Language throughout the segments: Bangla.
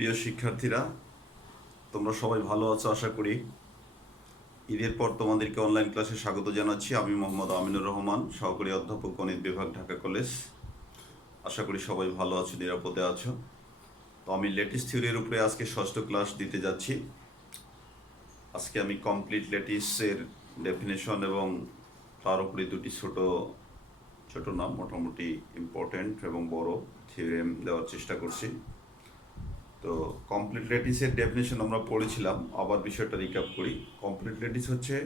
প্রিয় শিক্ষার্থীরা, তোমরা সবাই ভালো আছো আশা করি। ঈদের পর তোমাদেরকে অনলাইন ক্লাসে স্বাগত জানাচ্ছি। আমি মোহাম্মদ আমিনুর রহমান, সহকারী অধ্যাপক, গণিত বিভাগ, ঢাকা কলেজ। আশা করি সবাই ভালো আছো, নিরাপদে আছো। তো আমি ল্যাটিস থিওরির উপরে আজকে ষষ্ঠ ক্লাস দিতে যাচ্ছি। আজকে আমি কমপ্লিট ল্যাটিসের ডেফিনেশন এবং তার উপরে দুটি ছোট ছোট না, মোটামুটি ইম্পর্টেন্ট এবং বড় থিওরেম দেওয়ার চেষ্টা করছি। তো কমপ্লিট ল্যাটিসের ডেফিনেশন আমরা পড়েছিলাম, আবার বিষয়টা রিক্যাপ করি। কমপ্লিট ল্যাটিস হচ্ছে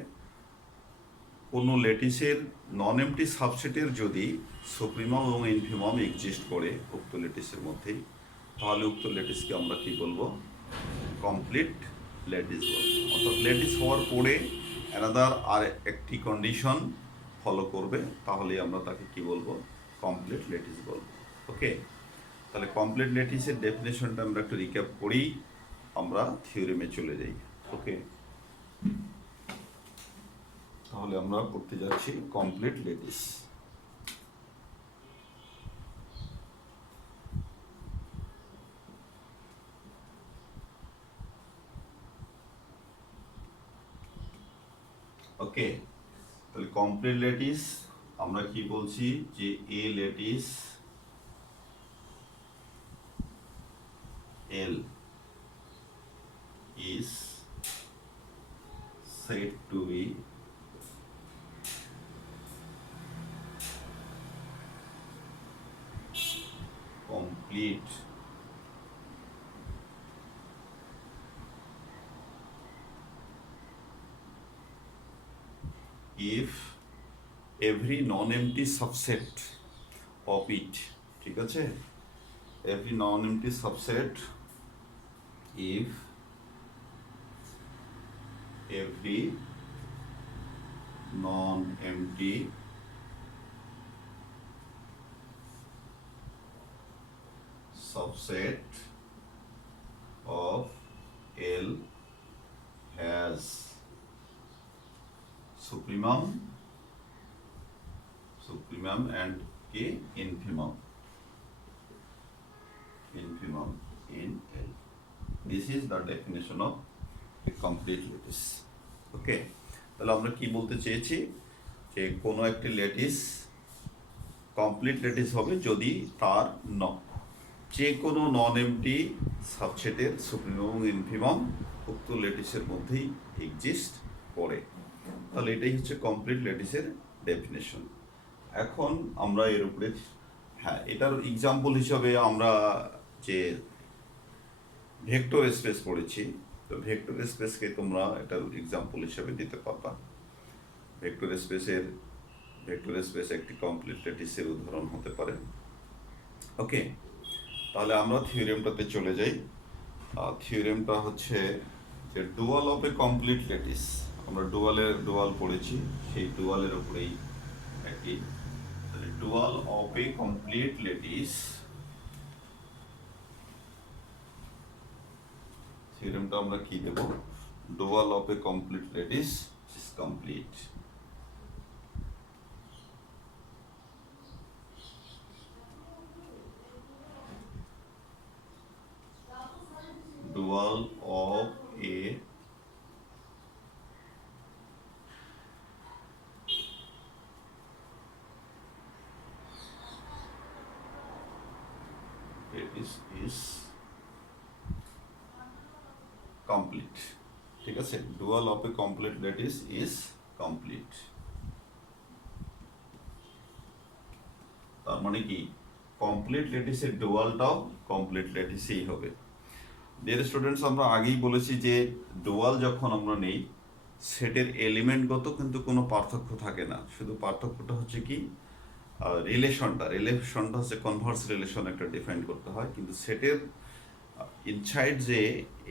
কোনো ল্যাটিসের নন এমটি সাবসেটের যদি সুপ্রিমাম এবং ইনফিমাম এক্সিস্ট করে উক্ত ল্যাটিসের মধ্যেই, তাহলে উক্ত ল্যাটিসকে আমরা কি বলবো? কমপ্লিট ল্যাটিস বলবো। অর্থাৎ ল্যাটিস হওয়ার পরে অ্যানাদার আর একটি কন্ডিশন ফলো করবে, তাহলে আমরা তাকে কি বলবো? কমপ্লিট ল্যাটিস বলবো। ওকে, তাহলে কমপ্লিট ল্যাটিসের ডেফিনেশনটা আমরা একটু রিক্যাপ করি, আমরা থিওরেমে চলে যাই। ওকে, তাহলে আমরা পড়তে যাচ্ছি কমপ্লিট ল্যাটিস। ওকে, তাহলে কমপ্লিট ল্যাটিস আমরা কি বলছি? যে a lattice L is said to be complete if every non-empty subset of it, ঠিক আছে? every non-empty subset if every non-empty subset of L has supremum and a infimum in L. This is the definition of a complete lattice. ওকে, তাহলে আমরা কি বলতে চেয়েছি? যে কোনো একটি ল্যাটিস কমপ্লিট ল্যাটিস হবে যদি তার যে কোনো নন এমটি সাবসেটের সুপ্রিমাম এবং ইনফিমাম উক্ত ল্যাটিসের মধ্যেই এক্সিস্ট করে। তাহলে এটাই হচ্ছে কমপ্লিট ল্যাটিসের ডেফিনেশন। এখন আমরা এর উপরে এটার এক্সাম্পল হিসাবে আমরা যে ভেক্টর স্পেস পড়েছি, তো ভেক্টর স্পেসকে তোমরা এটার এক্সাম্পল হিসাবে দিতে পারবা। ভেক্টর স্পেস একটি কমপ্লিট ল্যাটিসের উদাহরণ হতে পারে। ওকে, তাহলে আমরা থিওরেমটাতে চলে যাই। থিওরেমটা হচ্ছে যে dual of a complete lattice. আমরা ডুয়াল পড়েছি, সেই ডুয়ালের উপরেই একই। তাহলে dual of a complete lattice, থিওরেমটা আমরা কি দেব? Dual of a complete lattice is complete. Dual of a is complete, ঠিক আছে? Dual of a complete lattice is complete। তার মানে কি কমপ্লিট ল্যাটিসের ডুয়ালটাও কমপ্লিট ল্যাটিসেই হবে। ডিয়ার স্টুডেন্টস, আমরা আগেই বলেছি যে ডুয়াল যখন আমরা নেই, সেটের এলিমেন্টগত কিন্তু কোনো পার্থক্য থাকে না। শুধু পার্থক্যটা হচ্ছে কি রিলেশনটা হচ্ছে কনভার্স রিলেশন একটা ডিফাইন করতে হয়, কিন্তু সেটের ইনসাইড যে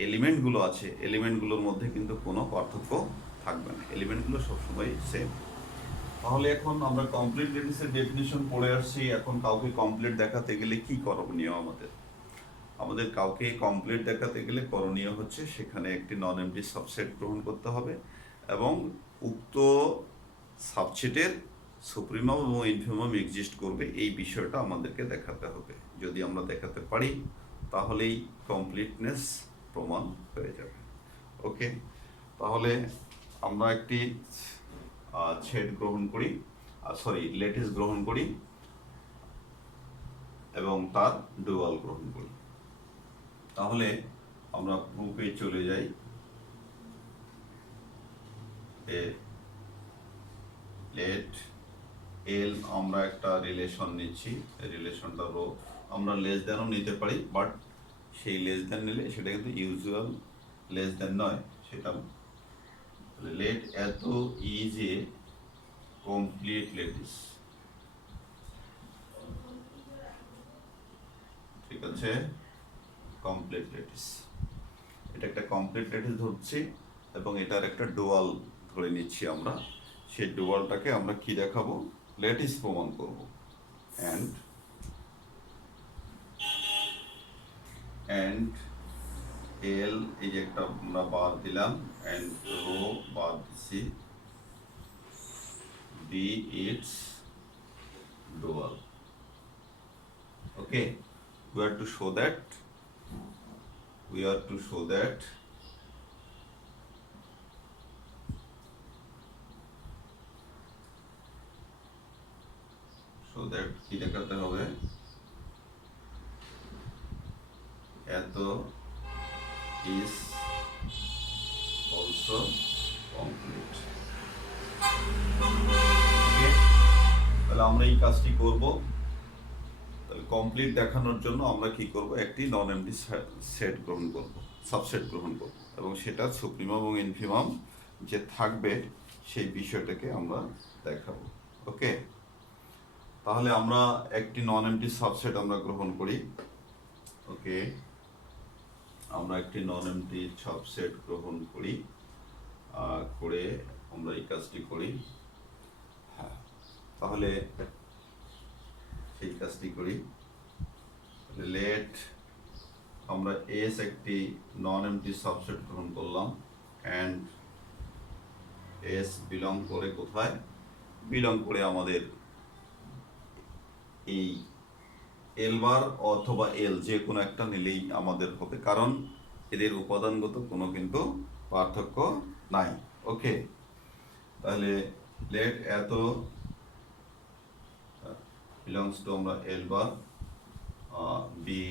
এলিমেন্টগুলো আছে, এলিমেন্টগুলোর মধ্যে কিন্তু কোনো পার্থক্য থাকবে না, এলিমেন্টগুলো সবসময় সেম। তাহলে এখন আমরা কমপ্লিট ল্যাটিসের ডেফিনিশন পড়ে আসছি। এখন কাউকে কমপ্লিট দেখাতে গেলে কি করণীয়? আমাদের কাউকে কমপ্লিট দেখাতে গেলে করণীয় হচ্ছে সেখানে একটি নন এমটি সাবসেট গ্রহণ করতে হবে এবং উক্ত সাবসেটের সুপ্রিমাম এবং ইনফিমাম এক্সিস্ট করবে, এই বিষয়টা আমাদেরকে দেখাতে হবে। যদি আমরা দেখাতে পারি, তাহলেই কমপ্লিটনেস প্রমাণ হয়ে যাবে। ওকে, তাহলে আমরা একটি ছেদ গ্রহণ করি, ল্যাটিস গ্রহণ করি এবং তার ডুয়াল গ্রহণ করি। তাহলে আমরা প্রুফে চলে যাই। লেট এল আমরা একটা রিলেশন নিচ্ছি, রিলেশনটা রো আমরা লেস দ্যানও নিতে পারি, বাট সেই লেস দ্যান নিলে সেটা কিন্তু ইউজুয়াল লেস দ্যান নয়। সেটা লেট এত ইজ এ কমপ্লিট ল্যাটিস, ঠিক আছে, কমপ্লিট ল্যাটিস। এটা একটা কমপ্লিট ল্যাটিস ধরছি এবং এটার একটা ডুয়াল ধরে নিচ্ছি আমরা। সেই ডুয়ালটাকে আমরা কি দেখাবো, ল্যাটিস প্রমাণ করব। অ্যান্ড এল এই যে একটা আমরা বাদ দিলাম, অ্যান্ড রো বাদ দিচ্ছি, B it's dual. Okay, we are to show that কি দেখাতে হবে, এত is also complete। তাহলে আমরা এই কাজটি করব। তাহলে কমপ্লিট দেখানোর জন্য আমরা কি করব, একটি নন এমটি সেট গ্রহণ করব, সাবসেট গ্রহণ করব, এবং সেটা সুপ্রিমাম এবং ইনফিমাম যে থাকবে সেই বিষয়টাকে আমরা দেখাবো। ওকে, তাহলে আমরা একটি নন এমটি সাবসেট আমরা গ্রহণ করি। ওকে, আমরা একটি নন এমটি সাবসেট গ্রহণ করি, করে আমরা এই কাজটি করি। হ্যাঁ, তাহলে সেই কাজটি করি। লেট আমরা এস একটি নন এমটি সাবসেট গ্রহণ করলাম, অ্যান্ড এস বিলং করে কোথায়, বিলং করে আমাদের এই এল বার অথবা এল যে কোনো একটা নিলেই আমাদের হবে, কারণ এদের উপাদানগত কোনো কিন্তু পার্থক্য নাই। ওকে, তাহলে লেট এত belongs to আমরা এল বার B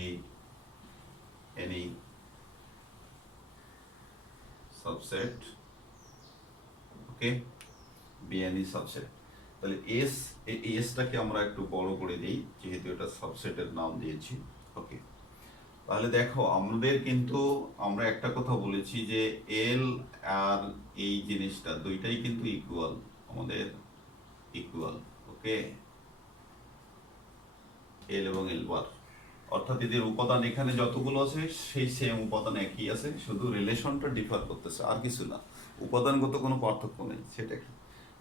any subset. Okay, B any subset. তাহলে এসটাকে আমরা একটু বড় করে দিই, যেহেতু এটা সাবসেটের নাম দিয়েছি। ওকে, তাহলে দেখো আমাদের কিন্তু আমরা একটা কথা বলেছি যে এল আর এই জিনিসটা দুইটাই কিন্তু ইকুয়াল, আমাদের ইকুয়াল। ওকে, এল এবং এল বার, অর্থাৎ এদের উপাদান এখানে যতগুলো আছে সেই সেম উপাদান একই আছে, শুধু রিলেশনটা ডিফার করতেছে, আর কিছু না, উপাদানগত কোনো পার্থক্য নেই। সেটা কি,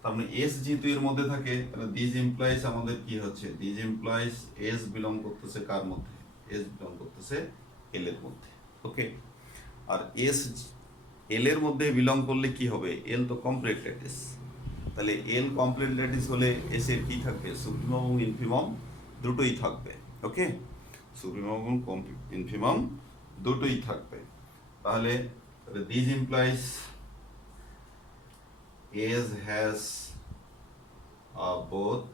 তার মানে এস যেহেতু এর মধ্যে থাকে, তাহলে দিস ইমপ্লাইজ আমাদের কি হচ্ছে, দিস ইমপ্লাইজ এস বিলং করতেছে কার মধ্যে, এস বিলং করতেছে এল এর মধ্যে। ওকে, আর এস এল এর মধ্যে বিলং করলে কি হবে, এল তো কমপ্লিট ল্যাটিস, তাহলে এল কমপ্লিট ল্যাটিস হলে এস এর কি থাকবে, সুপ্রিমাম এবং ইনফিমাম দুটোই থাকবে। ওকে, সুপ্রিমাম এবং ইনফিমাম দুটোই থাকবে। তাহলে this implies S has both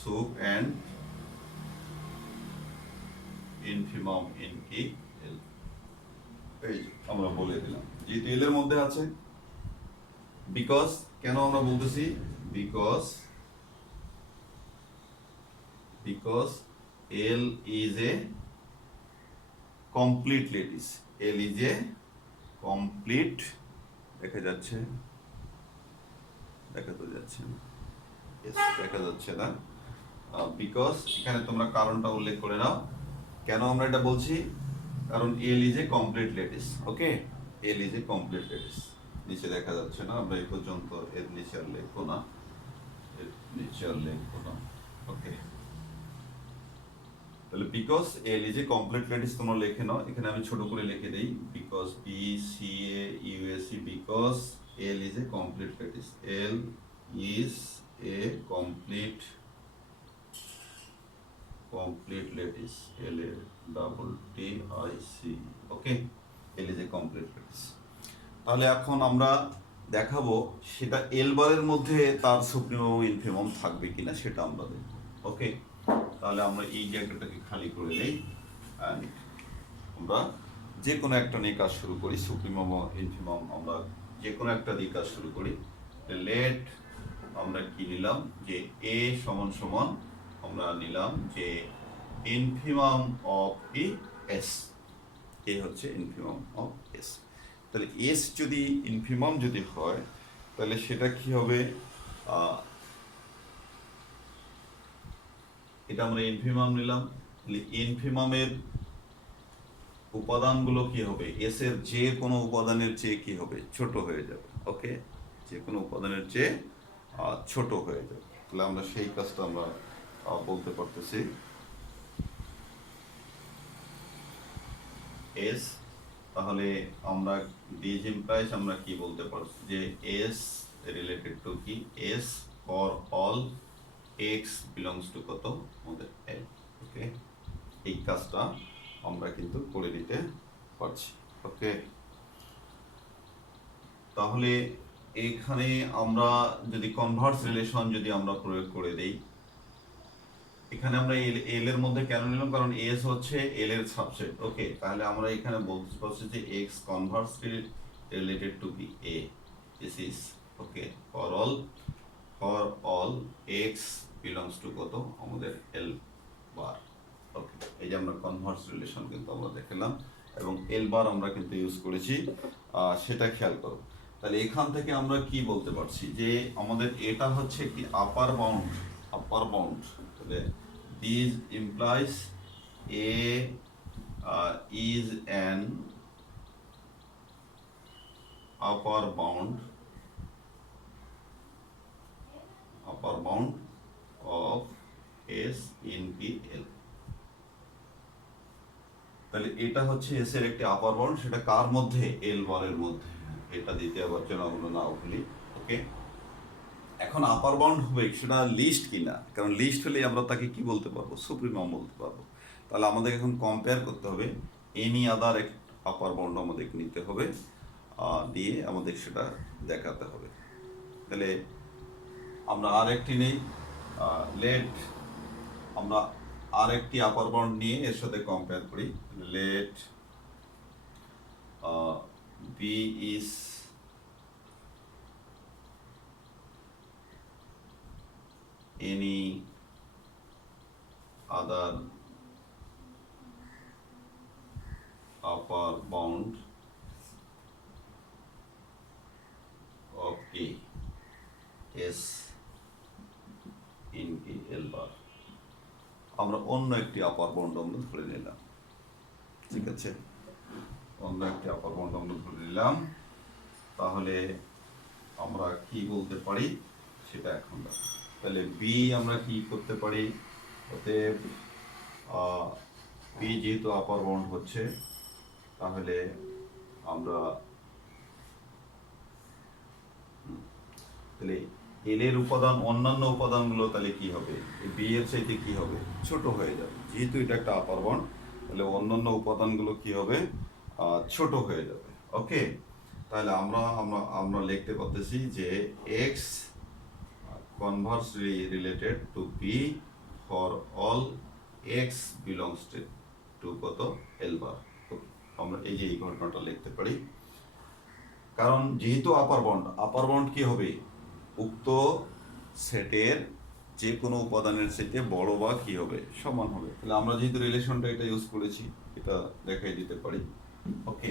sup and infimum in কি এল। এই আমরা বলে দিলাম যেহেতু এল এর মধ্যে আছে, বিকজ কেন আমরা বলতেছি, because L is a complete lattice, L is a complete, দেখা যাচ্ছে, দেখা তো যাচ্ছে না, দেখা যাচ্ছে না, বিকজ এখানে তোমরা কারণটা উল্লেখ করে নাও কেন আমরা এটা বলছি, কারণ এল is a complete lattice. Okay, L is a complete lattice, নিচে দেখা যাচ্ছে না, আমরা এই পর্যন্ত এর নিচে আর লিখবো না, এর নিচে আর লিখবো না। ওকে, তাহলে because L is a complete lattice তোমরা লিখে নাও, এখানে আমি ছোট করে লিখে দেই, because B C A USC, because L is a complete lattice, L is a complete complete lattice, L A double T I C, okay, L is a complete lattice. তাহলে এখন আমরা দেখাবো সেটা এল বারের মধ্যে তার সুপ্রিমম ইনফিমম থাকবে কিনা সেটা আমরা দেখব, ওকে। তাহলে আমরা এই জায়গাটাকে খালি করে দেই, আমরা যে কোনো একটা নিয়ে কাজ শুরু করি, সুপ্রিমম ইনফিমম আমরা যে কোনো একটা দিয়ে কাজ শুরু করি। লেট আমরা কি নিলাম যে এ সমান সমান আমরা নিলাম যে ইনফিমাম অফ কি এস, এ হচ্ছে ইনফিমাম অফ এস। তাহলে এস যদি ইনফিমাম যদি হয় তাহলে সেটা কি হবে, এটা আমরা ইনফিমাম নিলাম, তাহলে ইনফিমামের উপাদানগুলো কি হবে, এস এর যে কোনো উপাদানের চেয়ে কি হবে, ছোট হয়ে যাবে, ওকে, যে কোনো উপাদানের চেয়ে ছোট হয়ে যাবে। তাহলে আমরা সেই কাজটা আমরা বলতে পারতেছি এস। তাহলে আমরা দিস ইমপ্লাইজ আমরা কি বলতে পারছি যে এস রিলেটেড টু কি, S for all x belongs to কত আমাদের এল, ওকে। এই কাজটা আমরা কিন্তু করে দিতে পারছি, ওকে। তাহলে এখানে আমরা যদি কনভার্স রিলেশন যদি আমরা প্রয়োগ করে দেই, এখানে আমরা এল এর মধ্যে কেন নিলাম, কারণ এস হচ্ছে এল এর সাবসেট, ওকে। তাহলে আমরা এখানে বলতে পারছি যে X conversely related to B A, this is okay for all x belongs to কত আমাদের এল বার, ওকে। এই যে আমরা কনভার্স রিলেশন কিন্তু আমরা দেখালাম এবং এল বার আমরা কিন্তু ইউজ করেছি, সেটা খেয়াল করো। তাহলে এখান থেকে আমরা কি বলতে পারছি যে আমাদের এটা হচ্ছে একটি আপার বাউন্ড, তাহলে this implies A is an upper bound of S in PL। তাহলে এটা হচ্ছে এস এর একটি আপার বাউন্ড, সেটা কার মধ্যে, এল বারের মধ্যে, এটা দ্বিতীয় বচন আমরা না ভুলি, ওকে। এখন আপার বাউন্ড হবে সেটা লিস্ট কিনা, কারণ লিস্ট হলে আমরা তাকে কি বলতে পারবো, সুপ্রিমম বলতে পারবো। তাহলে আমাদের এখন কম্পেয়ার করতে হবে, এনি আদার এক আপার বাউন্ড আমাদের নিতে হবে, দিয়ে আমাদের সেটা দেখাতে হবে। তাহলে আমরা আর একটি নেই, লেট আমরা আর একটি আপার বাউন্ড নিয়ে এর সাথে কম্পেয়ার করি, let B is any other upper bound of A S in P L bar। আমরা অন্য একটি আপার বাউন্ড আমরা ধরে নিলাম, ঠিক আছে, অন্য একটি আপার বাউন্ড আমরা ধরে নিলাম। তাহলে আমরা কি বলতে পারি সেটা এখন দেখো। তাহলে বি আমরা কি করতে পারি, অতএব বি যেহেতু আপার বাউন্ড হচ্ছে তাহলে আমরা তাহলে এল এর উপাদান অন্যান্য উপাদানগুলো তাহলে কি হবে, বি এর চাইতে কি হবে, ছোট হয়ে যাবে, যেহেতু এটা একটা আপার বাউন্ড তাহলে অন্যান্য উপাদানগুলো কি হবে, ছোট হয়ে যাবে, ওকে। তাহলে আমরা আমরা আমরা লিখতে পারতেছি যে x conversely related to B for all x belongs to কত L bar। আমরা এই যে এই ঘটনাটা লিখতে পারি, কারণ যেহেতু আপার বাউন্ড কি হবে, উক্ত সেটের যে কোনো উপাদানের সাথে বড় বা কি হবে, সমান হবে। তাহলে আমরা যেহেতু রিলেশনটা এটা ইউজ করেছি এটা দেখাই দিতে পারি, ওকে।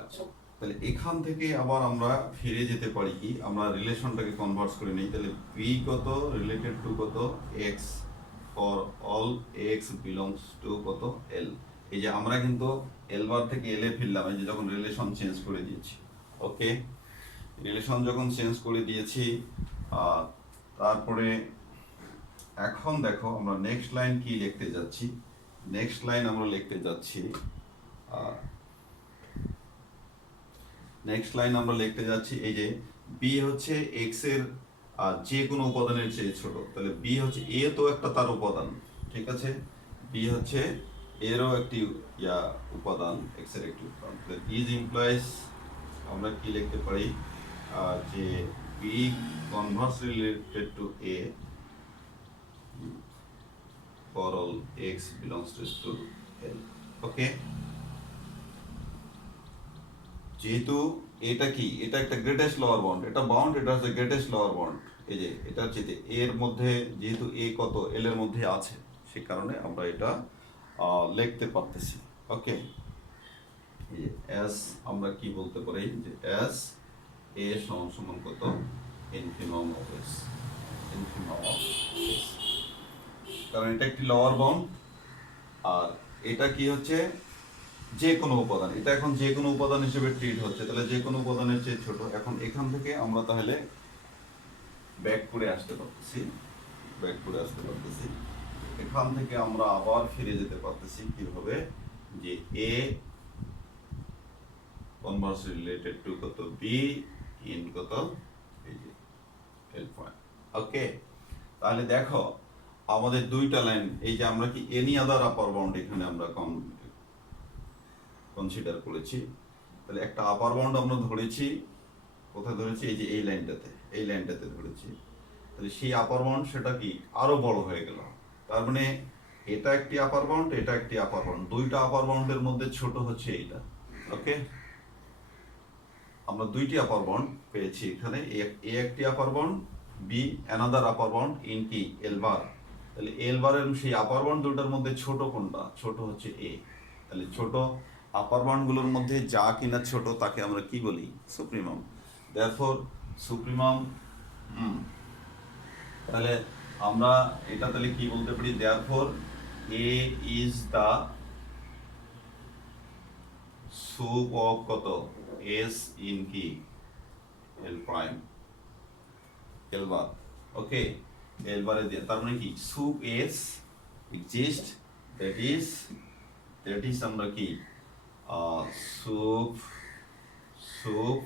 আচ্ছা, তাহলে এখান থেকে আবার আমরা ফিরে যেতে পারি কি, আমরা রিলেশনটাকে কনভার্ট করে নিই। তাহলে বি কত রিলেটেড টু কত x for all x belongs to কত এল। এই যে আমরা কিন্তু এল বার থেকে এল এ ফিরলাম, এই যে যখন রিলেশন চেঞ্জ করে দিয়েছি, ওকে। রিলেশন যখন চেঞ্জ করে দিয়েছি তারপরে এখন দেখো আমরা নেক্সট লাইন কি লিখতে যাচ্ছি, নেক্সট লাইন আমরা লিখতে যাচ্ছি নেক্সট লাইন আমরা লিখতে যাচ্ছি এই যে বি হচ্ছে এক্স এর আর যে কোনো উপাদানের চেয়ে ছোট, তাহলে বি হচ্ছে, এ তো একটা তার উপাদান, ঠিক আছে, বি হচ্ছে এরও একটি উপাদান, এক্স এর একটি উপাদান। তাহলে দিস ইমপ্লয়েজ আমরা কি লিখতে পারি, যে B conversely related to A for all x belongs to L. Okay, যেহেতু এটা কি, এটা একটা গ্রেটেস্ট লোয়ার বাউন্ড, এটা বাউন্ড, এটা হচ্ছে গ্রেটেস্ট লোয়ার বাউন্ড, এই যে এটা হচ্ছে যে এর মধ্যে যেহেতু এ কত এল এর মধ্যে আছে, সেই কারণে আমরা এটা লিখতে পারতেছি। ওকে, এই যে এস আমরা কি বলতে পারি, যে এস এ সমান সমান কত, ইনফিনিমাম অফ এস, ইনফিনিমাম অফ এস, কারণ এটা একটি লোয়ার বাউন্ড আর এটা কি হচ্ছে যে কোনো উপাদান, এটা এখন যে কোনো উপাদান হিসেবে ট্রিট হচ্ছে, তাহলে যে কোনো উপাদানের চেয়ে ছোট। এখন এখান থেকে আমরা তাহলে ব্যাক করে আসতে পারতেছি, ব্যাক করে আসতে পারতেছি, এখান থেকে আমরা আবার ফিরে যেতে পারতেছি কিভাবে, যে এ কনভার্সলি রিলেটেড টু কত, বি ইন কত, এই যে এল পয়েন্ট। ওকে, তাহলে দেখো আমাদের দুইটা লাইন, এই যে আমরা কি এনি আদার আপার বাউন্ড এখানে আমরা কনসিডার করেছি, তাহলে একটা আপার বাউন্ড আমরা ধরেছি, কোথায় ধরেছি, এই যে এই লাইনটাতে, এই লাইনটাতে ধরেছি, তাহলে সেই আপার বাউন্ড সেটা কি আরো বড় হয়ে গেল, তার মানে এটা একটি আপার বাউন্ড, এটা একটি আপার বাউন্ড, দুইটা আপার বাউন্ডের মধ্যে ছোট হচ্ছে এইটা। ওকে, আমরা দুইটি আপার বাউন্ড পেয়েছি এখানে, এ একটি আপার bound, B another upper bound in কি এল বার, তাহলে এল বারের সেই আপার বাউন্ড দুটার মধ্যে ছোট কোনটা, ছোট হচ্ছে এ, তাহলে ছোট আপার বাউন্ডগুলোর মধ্যে যা কিনা ছোট তাকে আমরা কি বলি, সুপ্রিমাম। দেয়ারফর সুপ্রিমাম, তাহলে আমরা এটা তাহলে কি বলতে পারি, therefore A is the sup of কত, এস ইন কি এল প্রাইম, এল বার। ওকে, এল বারে দিয়ে, তার মানে কি soup S exist, that is আমরা কি সুপ সুপ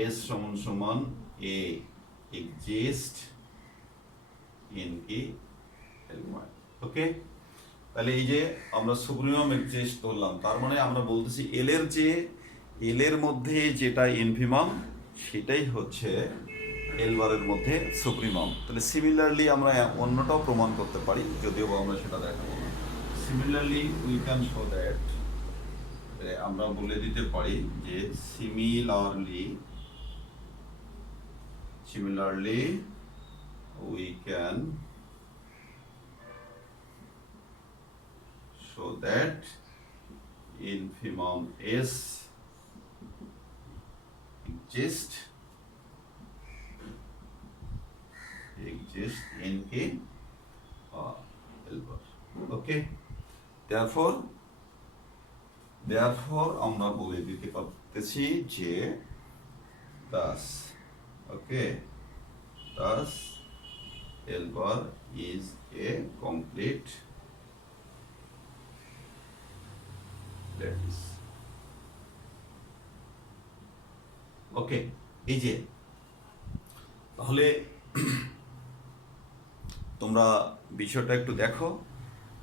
এস সমান সমান এ এক্সিস্ট ইন কি এল পয়েন্ট। ওকে, তাহলে এই যে আমরা সুপ্রিমাম এক্সিস্ট ধরলাম, তার মানে আমরা বলতেছি এল এর যে, এল এর মধ্যে যেটা ইনফিমাম সেটাই হচ্ছে এল বারের মধ্যে সুপ্রিমাম। তাহলে সিমিলারলি আমরা অন্যটাও প্রমাণ করতে পারি, যদিও বা আমরা সেটা দেখাবো না। Similarly we can show that, আমরা বলে দিতে পারি যে similarly we can show that infimum S exists in a L bar. Okay, therefore আমরা বলে দিতে পারতেছি যে thus, okay, thus L bar is a complete lattice. ওকে, এই যে তাহলে তোমরা বিষয়টা একটু দেখো,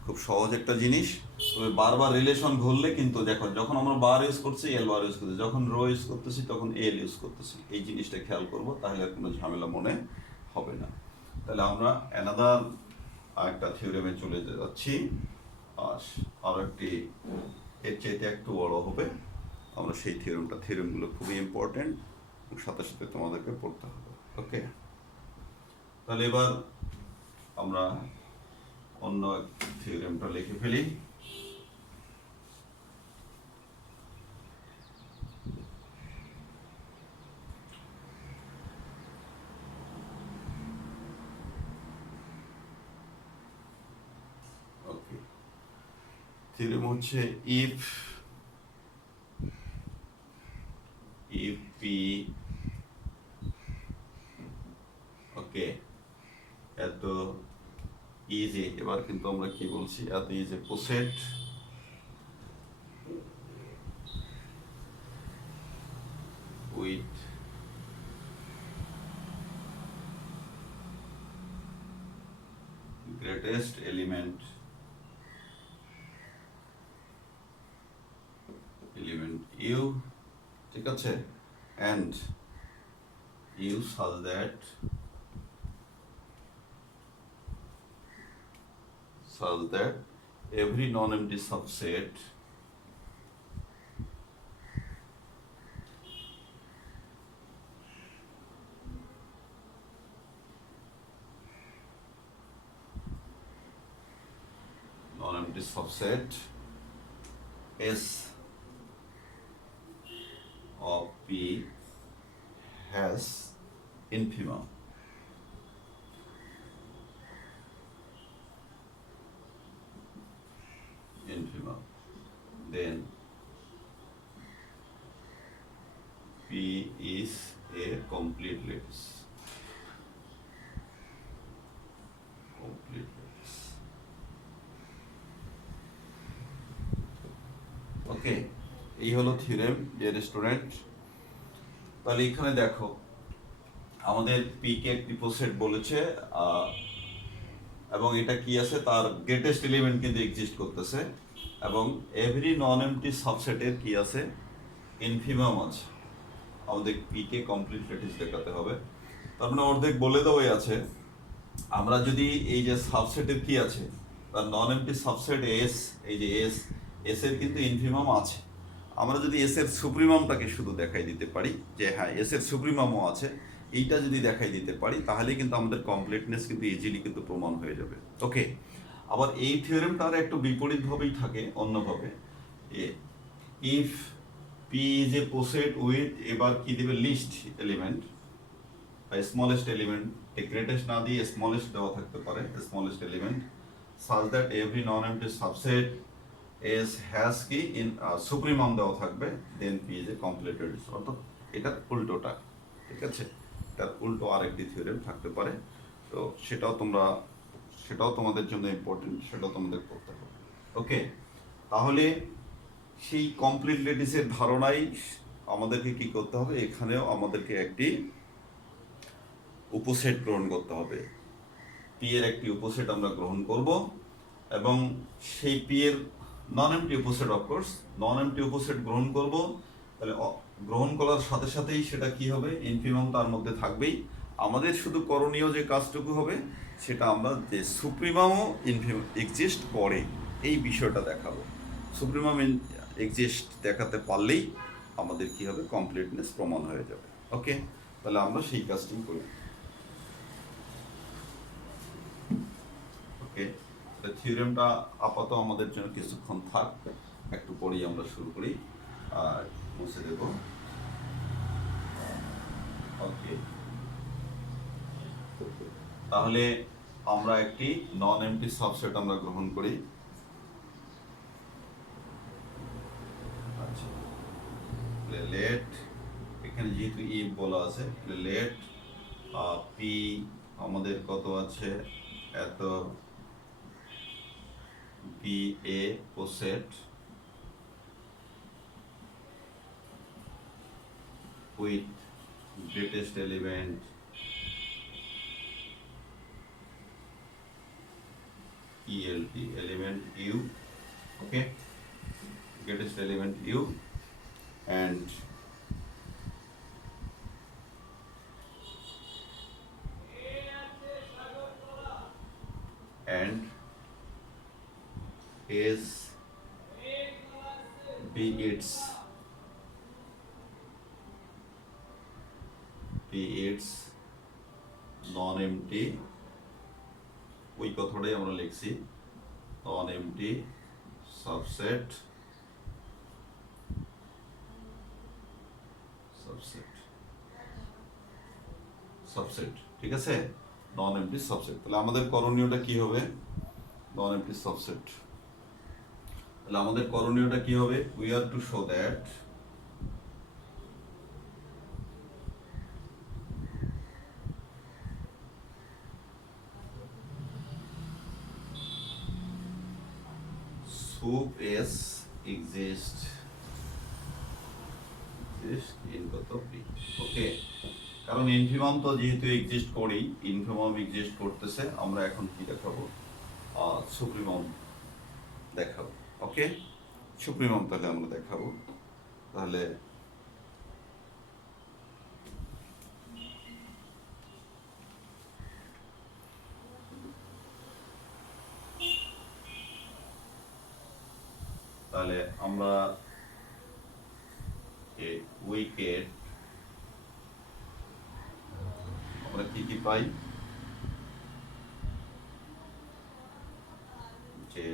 খুব সহজ একটা জিনিস, তবে বারবার রিলেশন ঘুরলে কিন্তু দেখো, যখন আমরা বার ইউজ করছি এল বার ইউজ করছি, যখন রো ইউজ করতেছি তখন এল ইউজ করতেছি, এই জিনিসটা খেয়াল করবো, তাহলে আর কোনো ঝামেলা মনে হবে না। তাহলে আমরা অ্যানাদার একটা থিওরেমে চলে যাচ্ছি, আর আরও একটি এর চাইতে একটু বড় হবে, আমরা সেই থিওরেমগুলো খুবই ইম্পর্টেন্ট এবং সাথে সাথে তোমাদেরকে পড়তে হবে। ওকে, তাহলে এবার আমরা অন্য থিওরেমটা লিখে ফেলি। ওকে, থিওরেম হচ্ছে ইফ পি, ওকে, এত ইজি, এবার কিন্তু আমরা কি বলছি, এত is a poset with greatest element u, ঠিক আছে, and u such that every non-empty subset S of P has infimum. Then P is a complete lattice. ওকে, এই হলো থিওরেম ডিয়ার স্টুডেন্ট। তাহলে এখানে দেখো আমাদের পি কে একটি উপসেট বলেছে, এবং এটা কি আছে, তার গ্রেটেস্ট এলিমেন্ট কিন্তু এক্সিস্ট করতেছে, এবং এভরি নন এমটি সাবসেটের কি আছে, ইনফিমাম আছে। আমাদের পি কে কমপ্লিট ল্যাটিস দেখাতে হবে, তার মানে অর্ধেক বলে দেওয়াই আছে। আমরা যদি এই যে সাবসেটের কি আছে, তার নন এমটি সাবসেট এস, এই যে এস, এস এর কিন্তু ইনফিমাম আছে। আমরা যদি এস এর সুপ্রিমামটাকে শুধু দেখাই দিতে পারি যে হ্যাঁ এস এর সুপ্রিমামও আছে, এইটা যদি দেখাই দিতে পারি তাহলে কিন্তু আমাদের কমপ্লিটনেস কিন্তু ইজিলি কিন্তু প্রমাণ হয়ে যাবে। ওকে, আবার এই থিওরেমটা আর একটু বিপরীতভাবেই থাকে অন্যভাবে। If P is a poset with, এবার কি দেবে, লিস্ট এলিমেন্ট বা স্মলেস্ট এলিমেন্ট, গ্রেটেস্ট না দিয়ে স্মলেস্ট দেওয়া থাকতে পারে, smallest element such that every non-empty subset is has কি ইন সুপ্রিমাম দেওয়া থাকবে, then P is a complete lattice. অর্থাৎ এটার উল্টোটা, ঠিক আছে, এটার উল্টো আরেকটি থিওরেম থাকতে পারে। তো সেটাও তোমাদের জন্য ইম্পর্টেন্ট, সেটাও তোমাদের করতে হবে। ওকে, তাহলে সেই কমপ্লিট ল্যাটিসের ধারণাই আমাদেরকে কি করতে হবে, এখানেও আমাদেরকে একটি উপসেট গ্রহণ করতে হবে। পি এর একটি উপসেট আমরা গ্রহণ করব, এবং সেই পি এর নন এমটি উপসেট, অফকোর্স নন এমটি উপসেট গ্রহণ করব। তাহলে গ্রহণ করার সাথে সাথেই সেটা কি হবে, ইনফিমাম তার মধ্যে থাকবেই। আমাদের শুধু করণীয় যে কাজটুকু হবে, সেটা আমরা যে সুপ্রিমামও ইনফিমাম এক্সিস্ট করে এই বিষয়টা দেখাবো। সুপ্রিমাম এক্সিস্ট দেখাতে পারলেই আমাদের কি হবে, কমপ্লিটনেস প্রমাণ হয়ে যাবে। ওকে, তাহলে আমরা সেই কাজটি করি। ওকে, থিওরেমটা আপাতত আমাদের জন্য কিছুক্ষণ থাক, একটু পরেই আমরা শুরু করি আর মুছে দেব। ওকে, তাহলে আমরা একটি নন এমটি সাবসেট আমরা গ্রহণ করি। আচ্ছা, লেট, এখানে যেহেতু ই বলা আছে, লেট পি আমাদের কত আছে, এত be a poset with greatest element ELT, element U, okay, greatest element U, and is be its non-empty, ওই কথাটাই আমরা লিখছি, non-empty subset, ঠিক আছে, non-empty subset। তাহলে আমাদের করণীয়টা কি হবে, non-empty subset, তাহলে আমাদের করণীয়টা কি হবে, we are to show that sup s exist in কত p। ওকে, কারণ ইনফিমাম তো যেহেতু এক্সিস্ট করেই, ইনফিমাম এক্সিস্ট করতেছে, আমরা এখন কি দেখাবো, সুপ্রিমম দেখাবো। ওকে, সুপ্রিমম তাহলে আমরা দেখাবো। তাহলে তাহলে আমরা উইকেট আমরা কি কি পাই, যে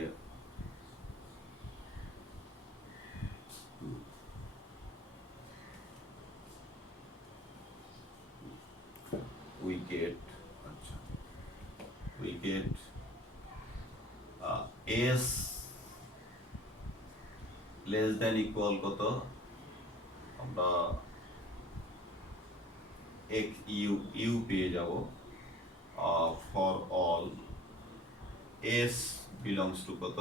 উইকেট, আচ্ছা wicket S less than equal কত, আমরা এক ইউ ইউ পেয়ে যাব for all S belongs to কত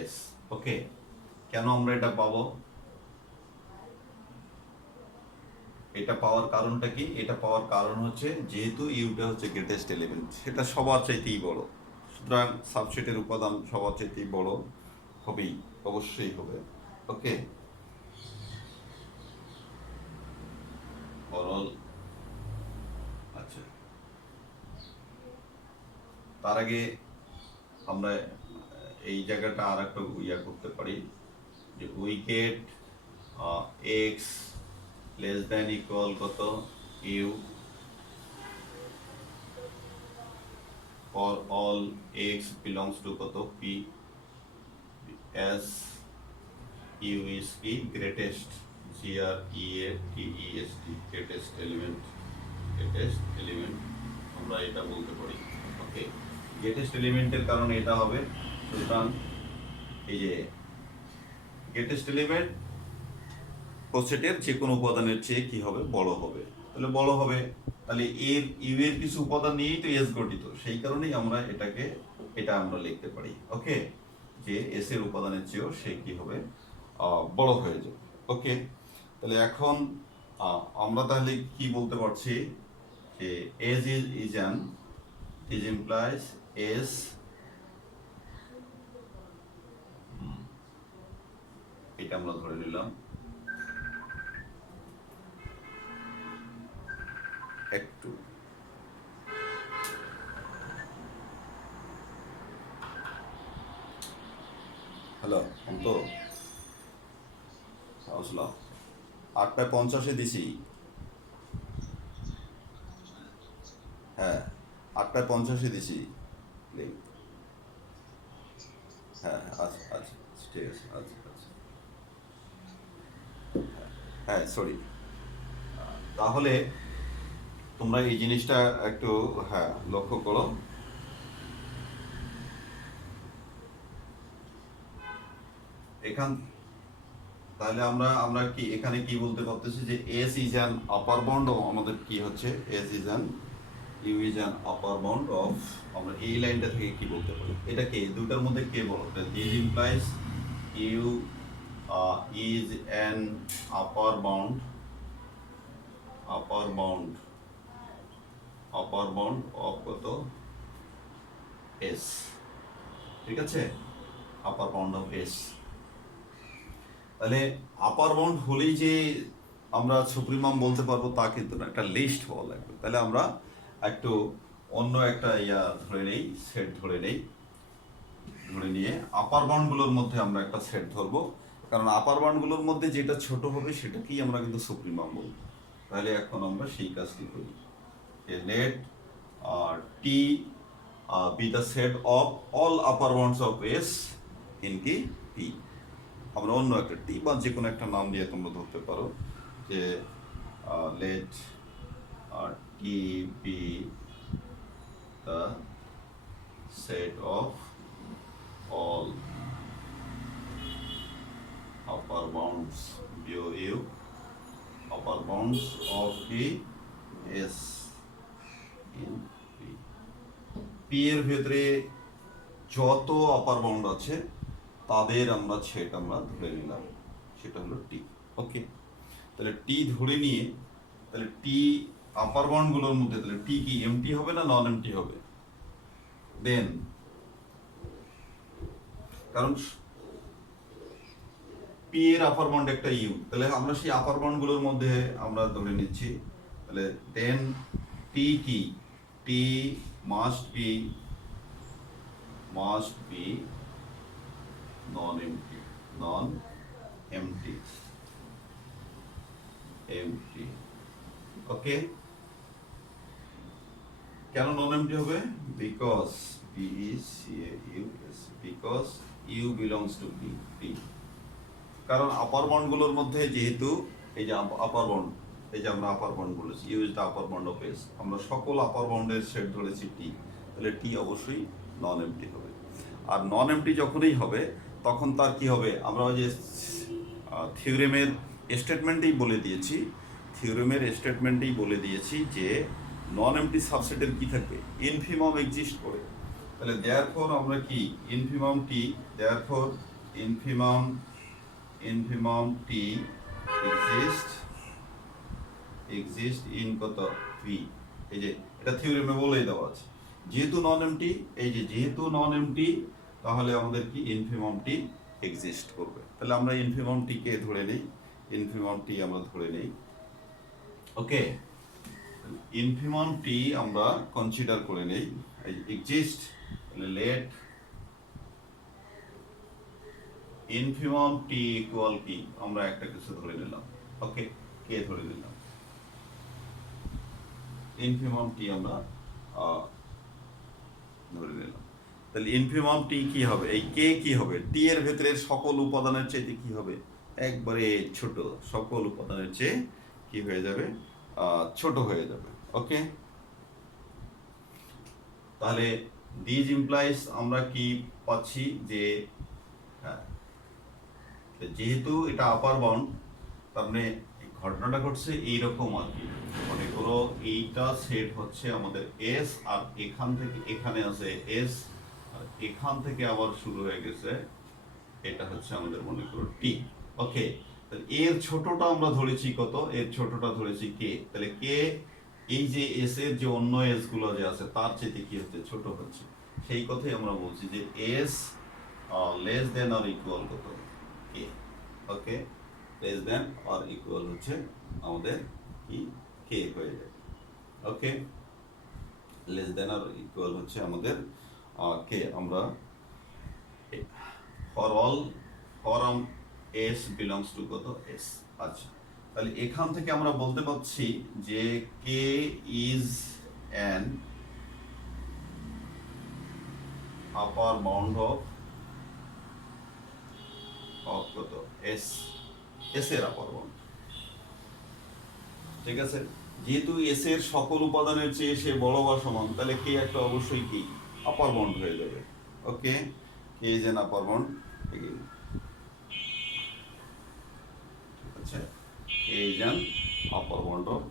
এস। ওকে, কেন আমরা এটা পাবো, এটা পাওয়ার কারণটা কি, এটা পাওয়ার কারণ হচ্ছে যেহেতু ইউটা হচ্ছে গ্রেটেস্ট এলিমেন্ট, সেটা সবার চাইতেই বড়, সুতরাং সাবসেটের উপাদান সবার চাইতেই বড় হবেই, অবশ্যই হবে। ওকে, অরল, আচ্ছা তার আগে আমরা এই জায়গাটা আর একটা ইয়া করতে পারি, যে we get x less than equal কত u for all x belongs to কত পি, এস ইউ ইজ কি greatest, GREATEST greatest element, greatest element আমরা এটা বলতে পারি। ওকে, গ্রেটেস্ট এলিমেন্টের কারণে এটা হবে, সুতরাং এই যে গ্রেটেস্ট এলিমেন্ট প্রসেটের যে কোনো উপাদানের চেয়ে কি হবে, বড় হবে। তাহলে বড় হবে, তাহলে এর ইউ এর কিছু উপাদান নিয়েই তো এস গঠিত, সেই কারণেই আমরা এটাকে এটা আমরা লিখতে পারি। ওকে, যে এস এর উপাদানের চেয়েও সে কি হবে, বড় হয়ে যাবে। ওকে, তাহলে এখন আমরা তাহলে কি বলতে পারছি, যে S is an is implies S এটা আমরা ধরে নিলাম একটু, হ্যালো অন্ত আসলাম 8:50 দিছি, হ্যাঁ 8:50 দিছি লিঙ্ক, হ্যাঁ আচ্ছা আচ্ছা ঠিক আছে, আচ্ছা আচ্ছা হ্যাঁ সরি। তাহলে তোমরা এই জিনিসটা একটু হ্যাঁ লক্ষ্য করো, এখান তাহলে আমরা আমরা কি এখানে কি বলতে পারতেছি, যে S is an upper bound, আমাদের কি হচ্ছে S is an U is an upper bound of, আমরা এই লাইনটা থেকে কি বলতে পারি, এটা কে দুটার মধ্যে কে বলো, this implies U is an upper bound, upper bound, upper bound of কত এস, ঠিক আছে, আপার বাউন্ড অফ এস। তাহলে আপার বাউন্ড হলেই যে আমরা সুপ্রিমাম বলতে পারবো তা কিন্তু না, একটা লিস্ট হওয়া লাগবে। তাহলে আমরা একটু অন্য একটা ইয়া ধরে নেই, সেট ধরে নেই, ধরে নিয়ে আপার বাউন্ডগুলোর মধ্যে আমরা একটা সেট ধরবো, কারণ আপার বাউন্ডগুলোর মধ্যে যেটা ছোট হবে সেটাকেই আমরা কিন্তু সুপ্রিমাম বলবো। তাহলে এখন আমরা সেই কাজটি করি, let T be the set of all upper bounds of S in কি টি, আমরা অন্য একটা টি বা যে কোনো একটা নাম দিয়ে তোমরা ধরতে পারো, যে let T be the set of all upper bounds U upper bounds of কি এস ইন পি, পি এর ভেতরে যত আপার বাউন্ড আছে তাদের আমরা সেট আমরা ধরে নিলাম, সেটা হলো টি। ওকে, তাহলে টি ধরে নিয়ে, তাহলে টি আপার বাউন্ডগুলোর মধ্যে তাহলে টি কি এমটি হবে না নন এমটি হবে, দেন, কারণ পি এর আপার বাউন্ড একটা ইউ, তাহলে আমরা সেই আপার বাউন্ড গুলোর মধ্যে আমরা ধরে নিচ্ছি, তাহলে দেন টি কি, T must be non empty, non empty, empty. Okay, কেন নন এমটি হবে? Because because u belongs to P. কারণ আপার বাউন্ড গুলোর মধ্যে যেহেতু এই যে আপার বাউন্ড, এই যে আমরা আপার বাউন্ড বলেছি, U is the upper bound of S, আমরা সকল আপার বাউন্ডের সেট ধরেছি টি, তাহলে টি অবশ্যই নন এমটি হবে। আর নন এমটি যখনই হবে তখন তার কি হবে, আমরা ওই যে থিওরেমের স্টেটমেন্টেই বলে দিয়েছি যে নন এমটি সাবসেটের কি থাকবে, ইনফিমাম এক্সিস্ট করে। তাহলে দেয়ারফর আমরা কি infimum T, therefore infimum T exist in কত পি, এই যে এটা থিওরেমে বলেই দেওয়া আছে। যেহেতু নন এমটি, এই যে যেহেতু নন এমটি, তাহলে আমাদের কি ইনফিমাম টি এক্সিস্ট করবে। তাহলে আমরা ইনফিমাম টি কে ধরে নেই, ইনফিমাম টি আমরা ধরে নেই। ওকে, ইনফিমাম টি আমরা কনসিডার করে নেই, এক্সিস্ট, তাহলে লেট ইনফিমাম টি ইকুয়াল কি, আমরা একটা কিছু ধরে নিলাম। ওকে, কে ধরে নিলাম, ইনফিমাম টি আমরা ধরে নিলাম। তাহলে ইনফিমাম টি কি হবে, এই কে কি হবে, টি এর ভেতরে সকল উপাদানের চাইতে কি হবে, একবারে ছোট, সকল উপাদানের চেয়ে কি হয়ে যাবে, ছোট হয়ে যাবে। ওকে, তাহলে দিস ইমপ্লাইজ আমরা কি পাচ্ছি যে যেহেতু এটা আপার বাউন্ড, তার মানে ঘটনাটা ঘটছে এইরকম আর কি, মনে করো এইটা সেট হচ্ছে আমাদের এস, আর এখান থেকে এখানে আছে এস, আর এখান থেকে আবার শুরু হয়ে গেছে, এটা হচ্ছে আমাদের মনে করো টি। ওকে, তাহলে এর ছোটটা আমরা ধরেছি কত, এর ছোটটা ধরেছি কে, তাহলে কে এই যে এস এর যে অন্য এস গুলো যে আছে তার চেয়ে কি হচ্ছে, ছোট হচ্ছে। সেই কথাই আমরা বলছি যে S less than or equal কত, K. Okay, less than or equal হচ্ছে আমাদের কি, কে হয়ে যায়। Okay, less than or equal হচ্ছে আমাদের কে। আমরা ফর এস বিলংস টু কত, এস। আচ্ছা, তাহলে এখান থেকে আমরা বলতে পারছি যে K is an upper bound of কত, এস, এস এর আপার বাউন্ড। ঠিক আছে, যেহেতু এস এর সকল উপাদানের চেয়ে সে বড় বা সমান, তাহলে কে একটা অবশ্যই কি আপার বাউন্ড হয়ে যাবে। Okay, K is an upper bound, আচ্ছা, K is an upper bound of,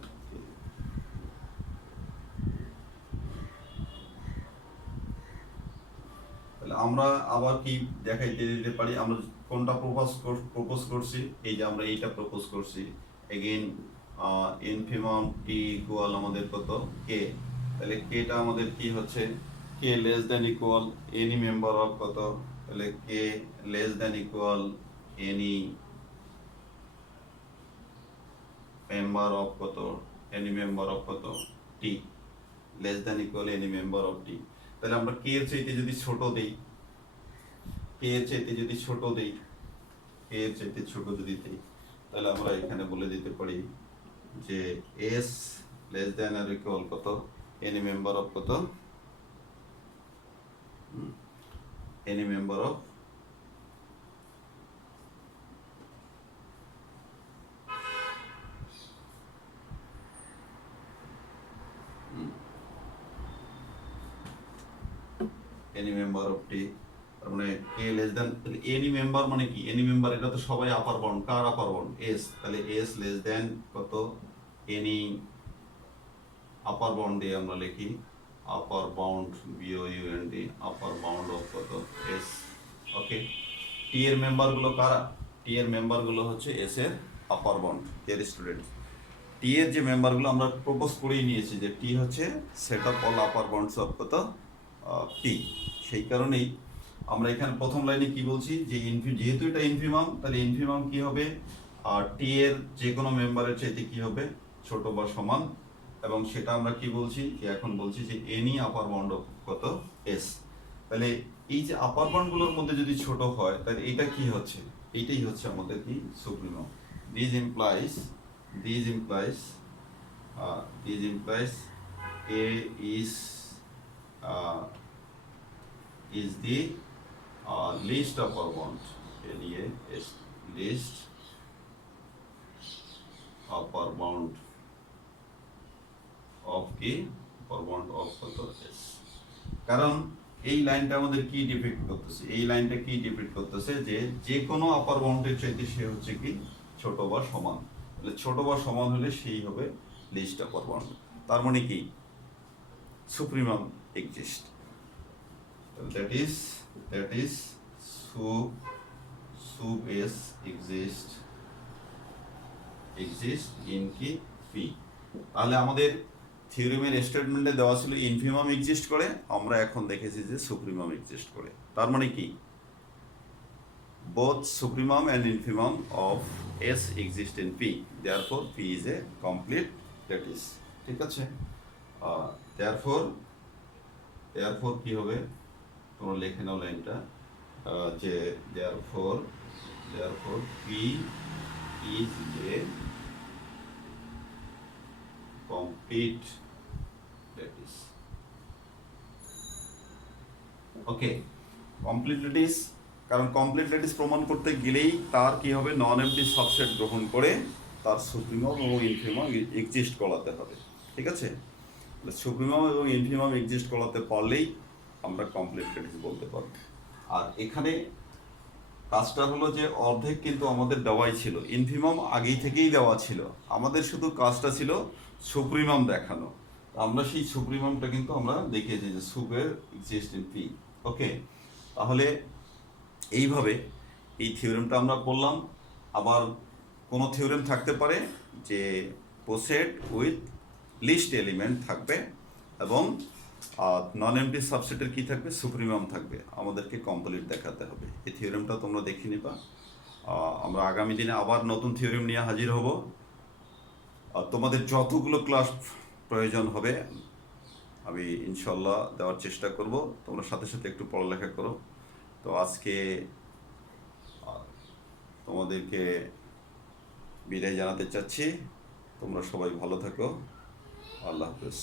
তাহলে আমরা আবার কি দেখাইতে দিতে পারি, আমরা কোনটা প্রপোজ করছি, এই যে আমরা এইটা প্রপোজ করছি, এগেইন ইনফিমাম টি ইকুয়াল আমাদের কত, কে। তাহলে কেটা আমাদের কি হচ্ছে, K less than equal any member of কত, তাহলে K less than equal any member of কত, এনি মেম্বার অফ কত, T, less than equal any member of T. তাহলে আমরা কে এর চাইতে যদি ছোট দেই, কে এর চাইতে যদি ছোট দেই, কে এর চাইতে ছোট যদি দেই, তাহলে আমরা এখানে বলে দিতে পারি যে S less than or equal কত, এনি মেম্বার অফ কত, any member of any member of T. তার মানে K less than, any member মানে কি, এনি মেম্বার এটা তো সবাই আপার বাউন্ড, কার আপার বাউন্ড, এস, তাহলে এস লেস দেন কত, এনি আপার বাউন্ড দিয়ে আমরা লিখি upper bound, B O U N D, upper bound of কত, এস। ওকে, টি এর মেম্বার গুলো কারা, টি এর মেম্বার গুলো হচ্ছে এস এর আপার বাউন্ড, এর স্টুডেন্ট। টি এর যে মেম্বার গুলো আমরা প্রপোজ করেই নিয়েছি যে টি হচ্ছে set of all upper bounds of কত, পি। সেই কারণেই আমরা এখানে প্রথম লাইনে কি বলছি যে যেহেতু এটা ইনফিমাম, তাহলে ইনফিমাম কি হবে, আর টি এর যে কোনো মেম্বারের চাইতে কি হবে, ছোট বা সমান। এবং সেটা আমরা কি বলছি, যে এখন বলছি যে এনি আপার বাউন্ড অফ কত, এস। তাহলে এই যে আপার বাউন্ডগুলোর মধ্যে যদি ছোট হয়, তাহলে এটা কি হচ্ছে, এইটাই হচ্ছে আমাদের কি supremum. This implies this implies this implies A is the least upper bound, LEA is least upper bound of কি, upper bound of কত, S। কারণ এই লাইনটা আমাদের কি ডিপিক্ট করতেছে, এই লাইনটা কি ডিপিক্ট করতেছে, যে যে কোনো আপার বাউন্ডের চাইতে সে হচ্ছে কি ছোট বা সমান। তাহলে ছোট বা সমান হলে সেই হবে লিস্ট আপার বাউন্ড। তার মানে কি supremum exist. that is sub s exist in কি পি। তাহলে আমাদের থিওরেমের স্টেটমেন্টে দেওয়া ছিল ইনফিমাম এক্সিস্ট করে, আমরা এখন দেখেছি যে সুপ্রিমাম এক্সিস্ট করে। তার মানে কি both supremum and infimum of S exist in P, therefore P is a complete lattice। ঠিক আছে, therefore কি হবে, তোমরা লিখে নাও লাইনটা, যে therefore P is a complete lattice। Okay, complete lattice, কারণ কমপ্লিট ল্যাটিস প্রমাণ করতে গেলেই তার কি হবে, নন এমটি সাবসেট গ্রহণ করে তার সুপ্রিমাম এবং ইনফিমাম এক্সিস্ট করাতে হবে। ঠিক আছে, সুপ্রিমাম এবং ইনফিমাম এক্সিস্ট করাতে পারলেই আমরা কমপ্লিট ল্যাটিস বলতে পারবো। আর এখানে কাজটা হলো যে অর্ধেক কিন্তু আমাদের দেওয়াই ছিল, ইনফিমাম আগেই থেকেই দেওয়া ছিল, আমাদের শুধু কাজটা ছিল সুপ্রিমাম দেখানো। আমরা সেই সুপ্রিমামটা কিন্তু আমরা দেখিয়েছি যে সুপের এক্সিস্ট ইন পি। ওকে, তাহলে এইভাবে এই থিওরেমটা আমরা পড়লাম। আবার কোনো থিওরেম থাকতে পারে যে পোসেট উইথ লিস্ট এলিমেন্ট থাকবে এবং নন এমটি সাবসেটের কি থাকবে, সুপ্রিমাম থাকবে, আমাদেরকে কমপ্লিট দেখাতে হবে। এই থিওরেমটা তোমরা দেখে নিবা। আমরা আগামী দিনে আবার নতুন থিওরেম নিয়ে হাজির হব। তোমাদের যতগুলো ক্লাস প্রয়োজন হবে আমি ইনশাল্লাহ দেওয়ার চেষ্টা করব, তোমরা সাথে সাথে একটু পড়ালেখা করো। তো আজকে তোমাদেরকে বিদায় জানাতে চাচ্ছি, তোমরা সবাই ভালো থাকো, আল্লাহ হাফেজ।